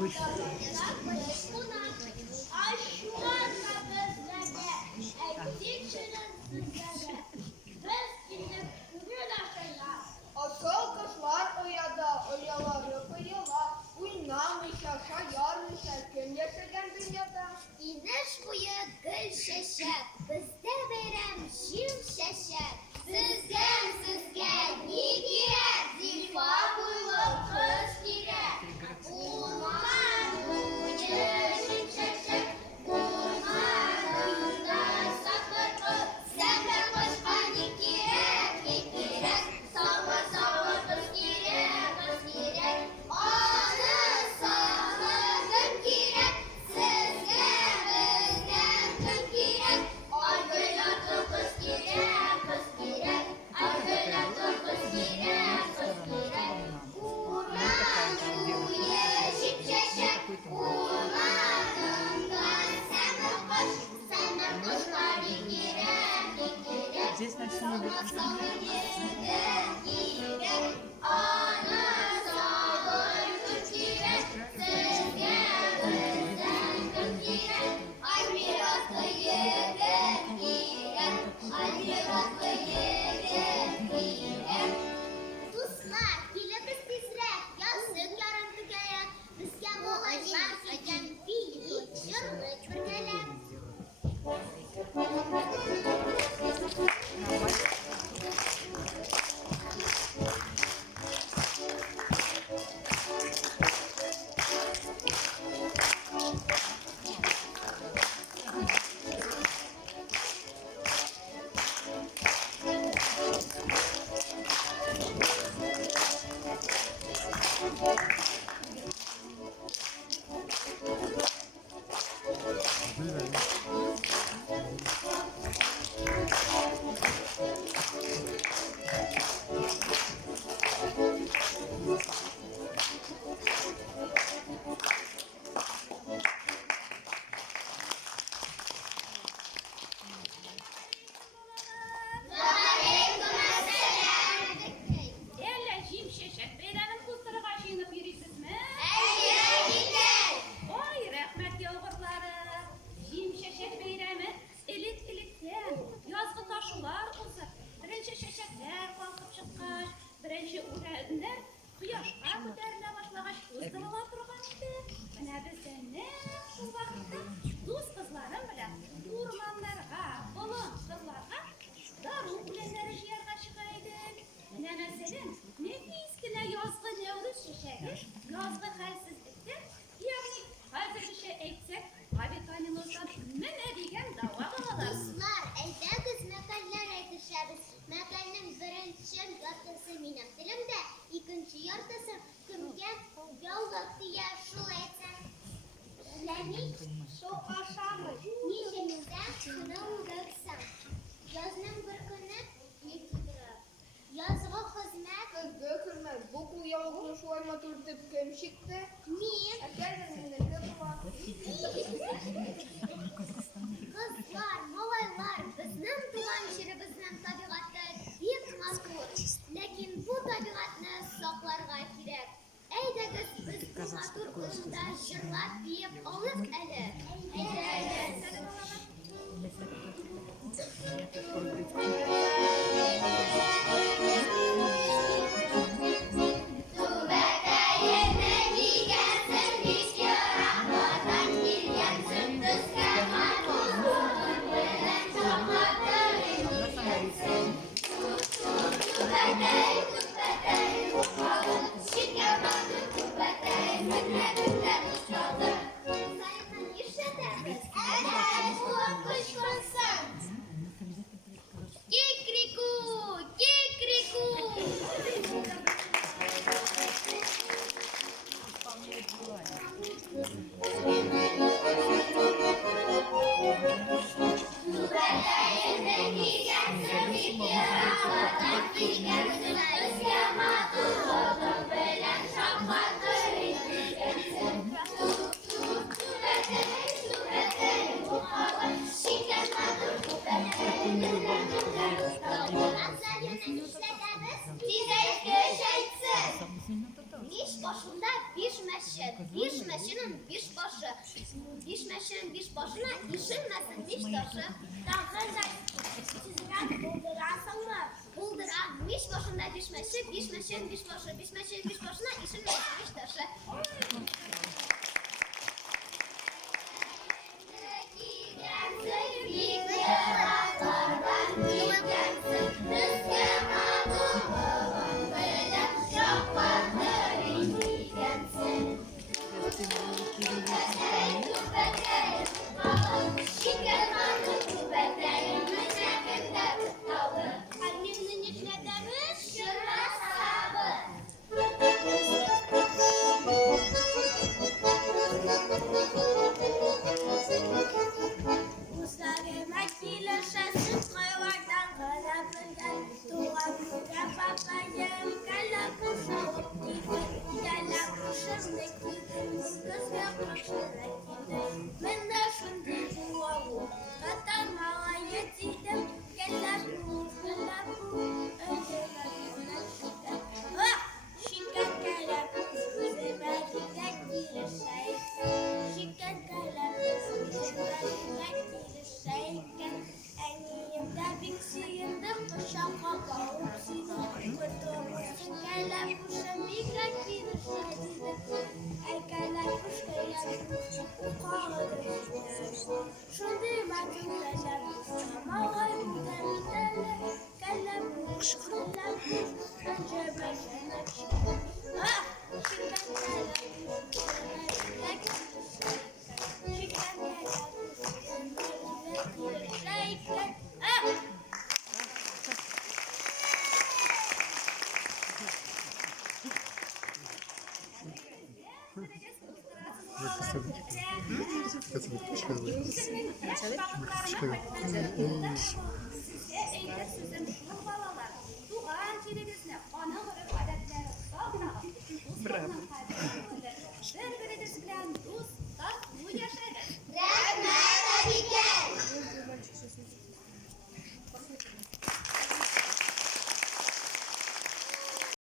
Ay şu anda bizlerde eksik şirin sizlere. Biz gidip bugün aşağıya. Asıl kızlar oyaları kıyıla, uynamış yaşayarmış erken yaşayan dünyada. İniş boyu gül şeşer, bizde verem şim şeşer. Sizge ne girer, zilfa boylu kız girer. Orman boyu şim şeşer, ormanında saklı sefer başka ne girer, sava kız girer. Anı sana gül girer, sizge bizden gül girer. Ay gül atı kız girer. Ay gül atı kız girer. Orman boyu şim şeşer, ormanında sefer kuşlar girer. Здесь начнем Ana sağır kız girer, sizge bizden kız girer. Ay bir atlı yerim girer, ay bir atlı yerim girer. Dostlar, geliriz tezrek, yazık yarın tükeyen. Bizge molajlar söken bir yırlık birgeler. Eller jim şeşet beylenin kuzları başını birisiz mi? Oy rahmet yavruları. Jim şeşet beylemi ilikten yazgı taşılar uzak. Birinci şeşetler kalkıp çıkmış. Birinci uğradığında kıyaşlar ko'tarile başlagach o'zdirib turgan edi. Mana bizda naq shu vaqtda do'st qizlarim bilan o'rmonlarga, bo'lin qirlarga darrov bilan yarashga chiqaydik. Mana masalan, nefisgina yozgi Nevruz shashagi, yozgi xavfsizlikda, ya'ni hozircha aytsak, avitaminozdan nima degan davo bolalar. Dostlar, aytamiz maqollar aytishamiz. Maqolning birinchi yortasi mening tilimda, ikkinchi yortasi kimga yolg'oqtiya shu aytsam. Ularning shu oshami nishimizda kunum do'ksam. Yozning bir kuni yozg'i xizmat Kızgı hürmet, bu kuyalıklı şuayma turtup kemşikti. men Efendim, Kızlar, malaylar, bizning tugan bizning tabiatda bek mazkur. Lekin bu tabiatni saqlarga kerak. Aydagiz biz bu mazkur o'rinda jirlab yeb olik ali. Sayın Irşad, Beş başında beş meşe, beş meşenin beş başı. Beş meşenin beş başına işinmesin beş taşı. Bulduran beş başında beş meşe, beş meşenin beş başı. Beş meşenin beş başına işinmesin beş taşı.